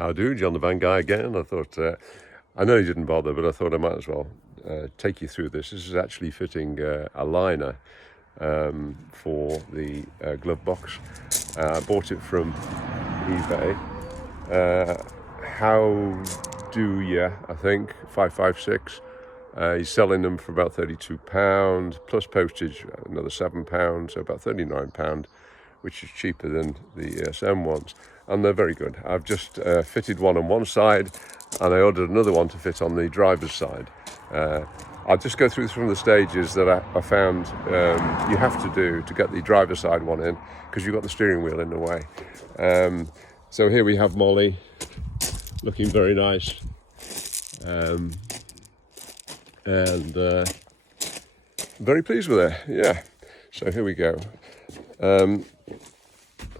How do, John the Van Guy again. I thought, I know you didn't bother, but I thought I might as well take you through this. This is actually fitting a liner for the glove box. I bought it from eBay. How do you, I think, 556. He's selling them for about £32, plus postage, another £7, so about £39, which is cheaper than the ESM ones. And they're very good. I've just fitted one on one side, and I ordered another one to fit on the driver's side. I'll just go through some of the stages that I found you have to do to get the driver's side one in, because you've got the steering wheel in the way. So here we have Molly, looking very nice. And very pleased with her, yeah. So here we go.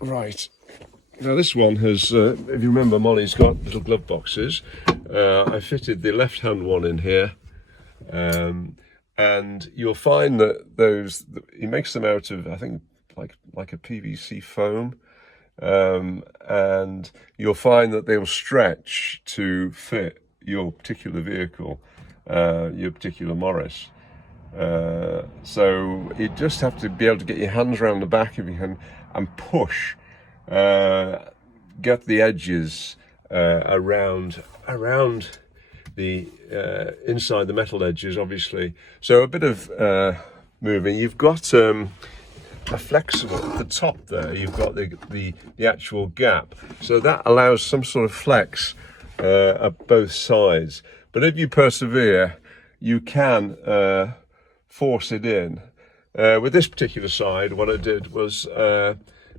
Right. Now this one has, if you remember, Molly's got little glove boxes. I fitted the left-hand one in here, and you'll find that those, he makes them out of, I think, like a PVC foam, and you'll find that they'll stretch to fit your particular vehicle, your particular Morris. So you just have to be able to get your hands around the back if you can and push. Get the edges around the inside the metal edges, obviously. So a bit of moving. You've got a flexible at the top there. You've got the actual gap, so that allows some sort of flex at both sides. But if you persevere, you can force it in. With this particular side, what I did was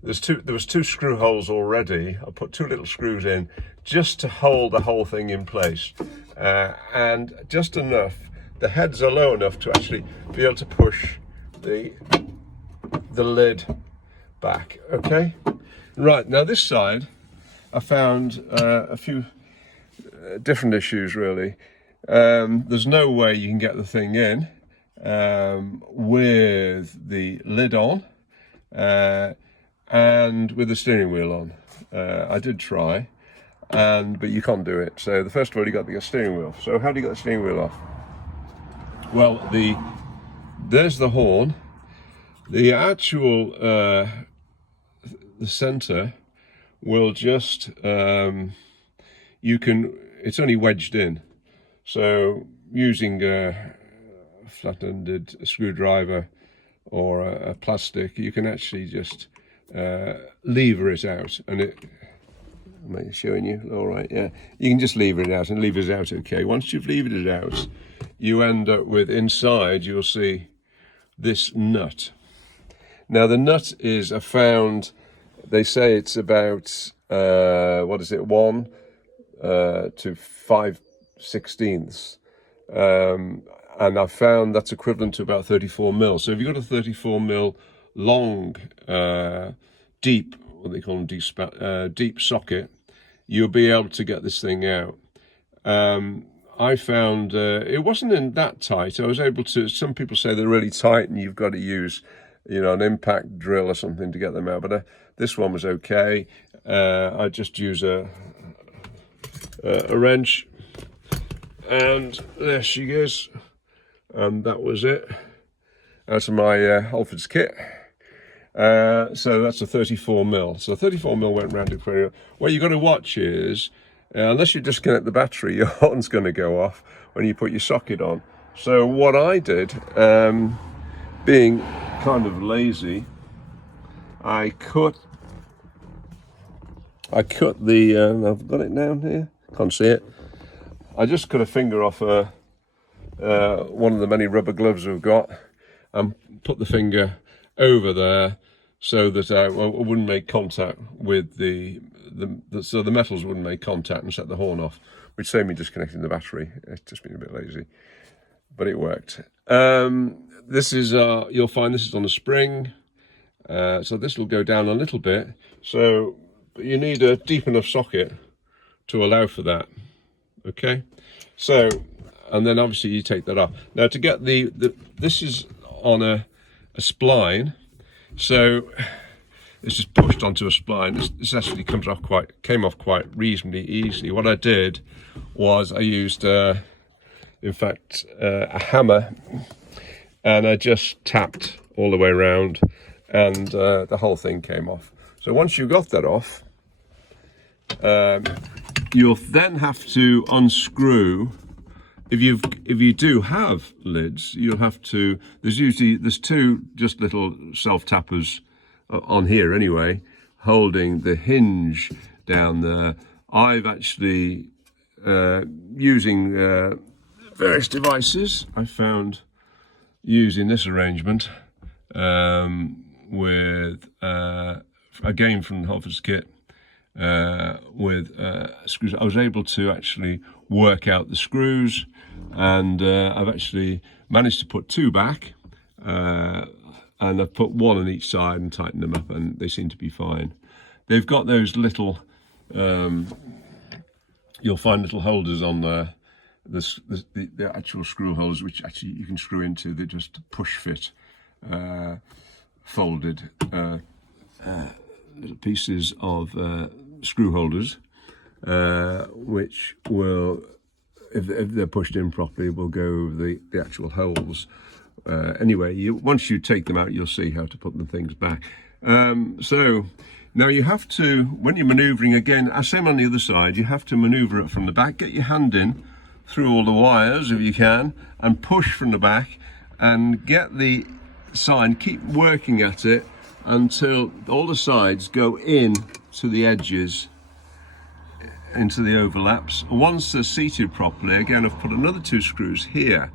there was two screw holes already. I put two little screws in just to hold the whole thing in place, and just enough. The heads are low enough to actually be able to push the lid back. Okay, right, now this side I found a few different issues really. There's no way you can get the thing in with the lid on and with the steering wheel on. I did try, but you can't do it. So the first of all, you got the steering wheel. So how do you get the steering wheel off? Well, there's the horn. The actual the center will just it's only wedged in. So using a flat-ended screwdriver or a plastic, you can actually just lever it out, and am I showing you? All right, yeah. You can just lever it out, and lever it out okay. Once you've levered it out, you end up with, inside, you'll see this nut. Now the nut is found, they say it's about, 1 to 5/16. And I found that's equivalent to about 34 mil. So if you've got a 34 mil long, deep, what they call them, deep socket, you'll be able to get this thing out. I found it wasn't in that tight. I was able to, some people say they're really tight and you've got to use, an impact drill or something to get them out. But this one was okay. I just use a wrench, and there she goes. And that was it. That's my Halfords kit. So that's a 34 mil. So 34 mil went round it very well. What you've got to watch is, unless you disconnect the battery, your horn's going to go off when you put your socket on. So what I did, being kind of lazy, I cut the, I've got it down here, can't see it. I just cut a finger off one of the many rubber gloves we've got, and put the finger over there so that I wouldn't make contact with so the metals wouldn't make contact and set the horn off, which saved me disconnecting the battery. It's just been a bit lazy, but it worked. This is you'll find this is on a spring, so this will go down a little bit. So you need a deep enough socket to allow for that. Okay, so. And then obviously you take that off. Now to get this is on a spline, so it's just pushed onto a spline. This actually came off quite reasonably easily. What I did was I used, in fact, a hammer, and I just tapped all the way around, and the whole thing came off. So once you got that off, you'll then have to unscrew. If you do have lids, you'll have to. There's two just little self tappers on here anyway, holding the hinge down there. I've actually using various devices I found using this arrangement with again from the Hoffer's kit. With screws, I was able to actually work out the screws, and I've actually managed to put two back, and I've put one on each side and tightened them up, and they seem to be fine. They've got those little, you'll find little holders on the actual screw holders, which actually you can screw into. They're just push fit, folded little pieces of screw holders, which will, if they're pushed in properly, will go over the actual holes. Anyway, once you take them out, you'll see how to put the things back. So now you have to, when you're manoeuvring again, same on the other side, you have to manoeuvre it from the back. Get your hand in through all the wires if you can, and push from the back, and get the side, keep working at it until all the sides go in to the edges, into the overlaps. Once they're seated properly, again, I've put another two screws here,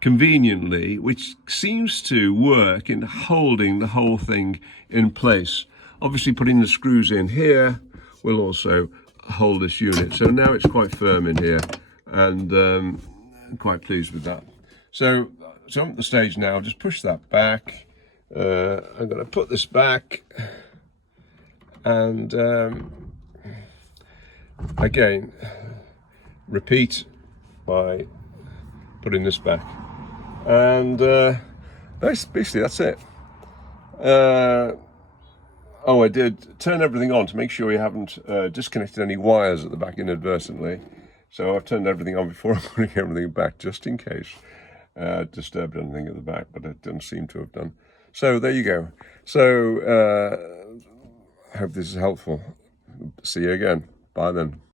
conveniently, which seems to work in holding the whole thing in place. Obviously, putting the screws in here will also hold this unit. So now it's quite firm in here, and I'm quite pleased with that. So I'm at the stage now, I'll just push that back. I'm going to put this back, and again repeat by putting this back, and basically that's it. Oh, I did turn everything on to make sure you haven't disconnected any wires at the back inadvertently, so I've turned everything on before I'm putting everything back, just in case disturbed anything at the back, but it doesn't seem to have done. So there you go. So I hope this is helpful. See you again. Bye then.